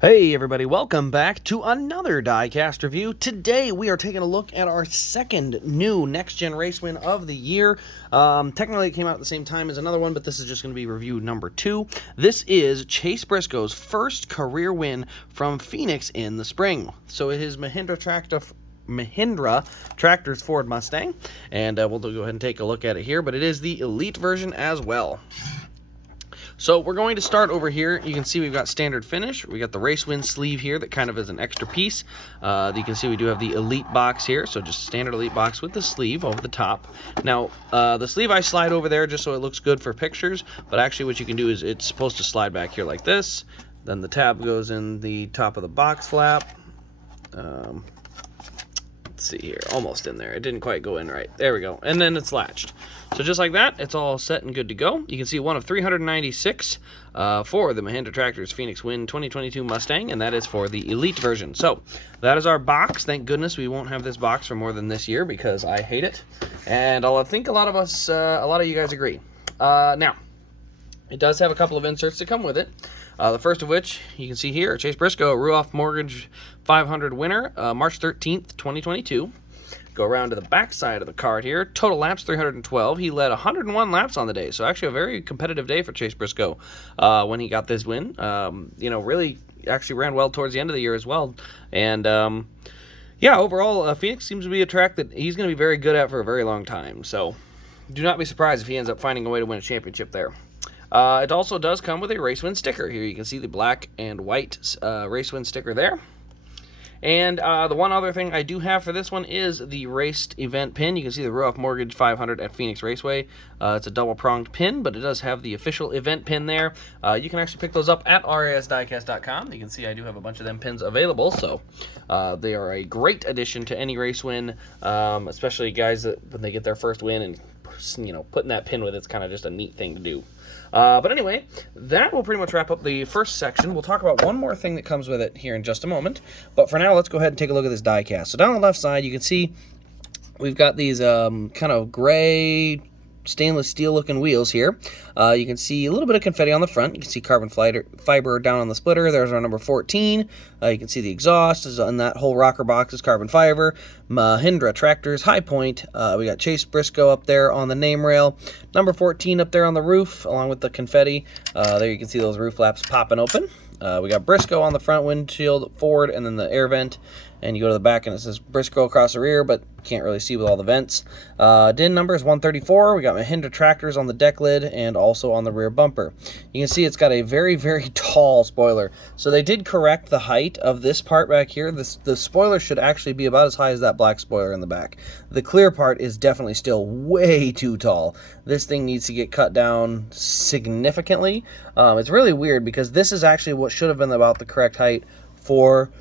Hey everybody, welcome back to another Diecast review. Today we are taking a look at our second new next-gen race win of the year. Technically it came out at the same time as another one, but this is just going to be review number 2. This is Chase Briscoe's first career win from Phoenix in the spring. So it is Mahindra Tractor's Ford Mustang, and we'll go ahead and take a look at it here, but it is the Elite version as well. So we're going to start over here. You can see we've got standard finish. We got the race win sleeve here that kind of is an extra piece. You can see we do have the Elite box here, so just standard Elite box with the sleeve over the top. Now, the sleeve I slide over there just so it looks good for pictures, but actually what you can do is it's supposed to slide back here like this. Then the tab goes in the top of the box flap. Let's see here, almost in there. It didn't quite go in right. There we go. And then it's latched. So just like that, it's all set and good to go. You can see one of 396 for the Mahindra Tractor's Phoenix Win 2022 Mustang, and that is for the Elite version. So that is our box. Thank goodness we won't have this box for more than this year because I hate it. And I think a lot of you guys agree. Now, it does have a couple of inserts that come with it. The first of which, you can see here, Chase Briscoe, Ruoff Mortgage 500 winner, March 13th, 2022. Go around to the back side of the card here. Total laps, 312. He led 101 laps on the day, so actually a very competitive day for Chase Briscoe when he got this win. Really actually ran well towards the end of the year as well. And, yeah, overall, Phoenix seems to be a track that he's going to be very good at for a very long time. So do not be surprised if he ends up finding a way to win a championship there. It also does come with a race win sticker. Here you can see the black and white race win sticker there. And the one other thing I do have for this one is the raced event pin. You can see the Ruoff Mortgage 500 at Phoenix Raceway. It's a double-pronged pin, but it does have the official event pin there. You can actually pick those up at rasdiecast.com. You can see I do have a bunch of them pins available, so they are a great addition to any race win, especially guys that when they get their first win and putting that pin with it's kind of just a neat thing to do. But anyway, that will pretty much wrap up the first section. We'll talk about one more thing that comes with it here in just a moment. But for now, let's go ahead and take a look at this diecast. So down the left side, you can see we've got these kind of gray stainless steel looking wheels here. You can see a little bit of confetti on the front. You can see carbon fiber down on the splitter. There's our number 14. You can see the exhaust is on that whole rocker box is carbon fiber. Mahindra Tractor's High Point. We got Chase Briscoe up there on the name rail. Number 14 up there on the roof along with the confetti. There you can see those roof flaps popping open. We got Briscoe on the front windshield forward and then the air vent. And you go to the back and it says Briscoe across the rear, but can't really see with all the vents. DIN number is 134. We got Mahindra Tractors on the deck lid and also on the rear bumper. You can see it's got a very, very tall spoiler. So they did correct the height of this part back here. The spoiler should actually be about as high as that black spoiler in the back. The clear part is definitely still way too tall. This thing needs to get cut down significantly. It's really weird because this is actually what should have been about the correct height for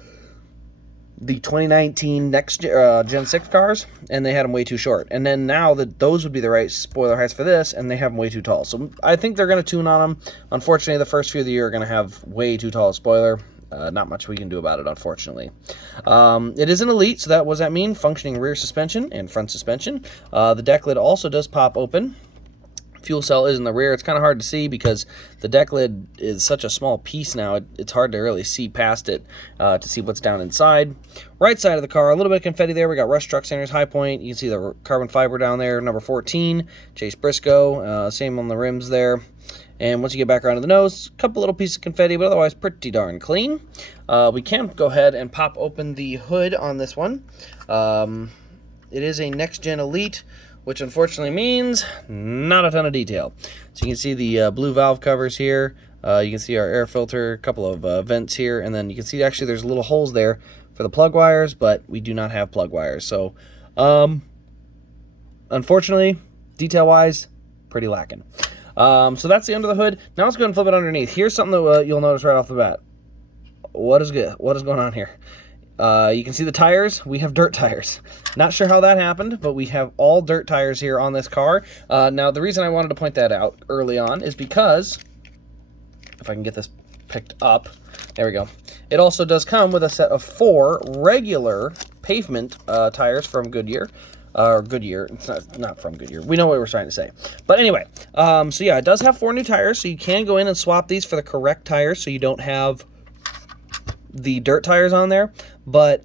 the 2019 next Gen 6 cars, and they had them way too short. And then now that those would be the right spoiler heights for this, and they have them way too tall. So I think they're going to tune on them. Unfortunately, the first few of the year are going to have way too tall a spoiler. Not much we can do about it, unfortunately. It is an Elite, so what does that mean? Functioning rear suspension and front suspension. The deck lid also does pop open. Fuel cell is in the rear. It's kind of hard to see because the deck lid is such a small piece now. It's hard to really see past it to see what's down inside. Right side of the car, a little bit of confetti there. We got Rush Truck Center's High Point. You can see the carbon fiber down there, number 14. Chase Briscoe, same on the rims there. And once you get back around to the nose, a couple little pieces of confetti, but otherwise pretty darn clean. We can go ahead and pop open the hood on this one. It is a next-gen Elite, which unfortunately means not a ton of detail. So you can see the blue valve covers here. You can see our air filter, a couple of vents here, and then you can see actually there's little holes there for the plug wires, but we do not have plug wires. So unfortunately, detail-wise, pretty lacking. So that's the end of the hood. Now let's go ahead and flip it underneath. Here's something that you'll notice right off the bat. What is good? What is going on here? You can see the tires. We have dirt tires. Not sure how that happened, but we have all dirt tires here on this car. Now, the reason I wanted to point that out early on is because, if I can get this picked up, there we go. It also does come with a set of 4 regular pavement tires from Goodyear. Or Goodyear. It's not from Goodyear. We know what we're trying to say. But anyway, so yeah, it does have 4 new tires, so you can go in and swap these for the correct tires so you don't have the dirt tires on there, but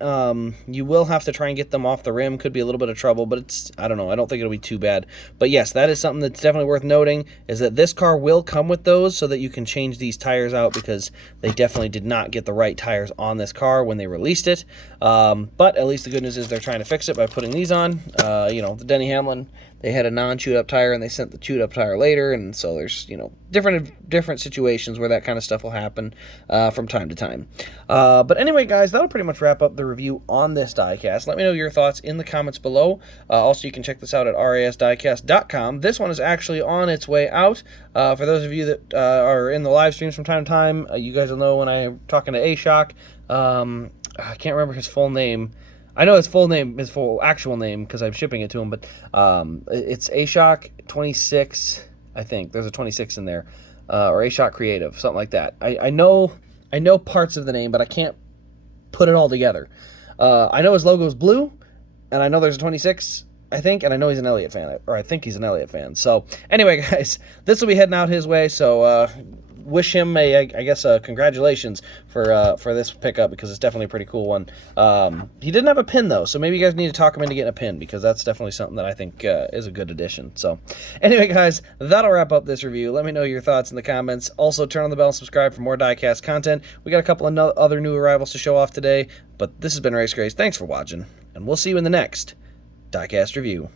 you will have to try and get them off the rim. Could be a little bit of trouble, but it's, I don't know, I don't think it'll be too bad. But yes, that is something that's definitely worth noting, is that this car will come with those so that you can change these tires out, because they definitely did not get the right tires on this car when they released it. But at least the good news is they're trying to fix it by putting these on. You know, the Denny Hamlin, they had a non-chewed-up tire, and they sent the chewed-up tire later, and so there's, you know, different situations where that kind of stuff will happen from time to time. But anyway, guys, that'll pretty much wrap up the review on this diecast. Let me know your thoughts in the comments below. Also, you can check this out at rasdiecast.com. This one is actually on its way out. For those of you that are in the live streams from time to time, you guys will know when I'm talking to A-Shock. I can't remember his full name. I know his full actual name, because I'm shipping it to him, but it's A-Shock 26, I think. There's a 26 in there, or A-Shock Creative, something like that. I know parts of the name, but I can't put it all together. I know his logo is blue, and I know there's a 26, I think, and I know he's an Elliott fan, or I think he's an Elliott fan. So anyway, guys, this will be heading out his way, so wish him I guess congratulations for this pickup, because it's definitely a pretty cool one. He didn't have a pin though, so maybe you guys need to talk him into getting a pin, because that's definitely something that I think is a good addition. So anyway, guys, that'll wrap up this review. Let me know your thoughts in the comments. Also, turn on the bell and subscribe for more diecast content. We got a couple of other new arrivals to show off today, but this has been Race Grace. Thanks for watching, and we'll see you in the next diecast review.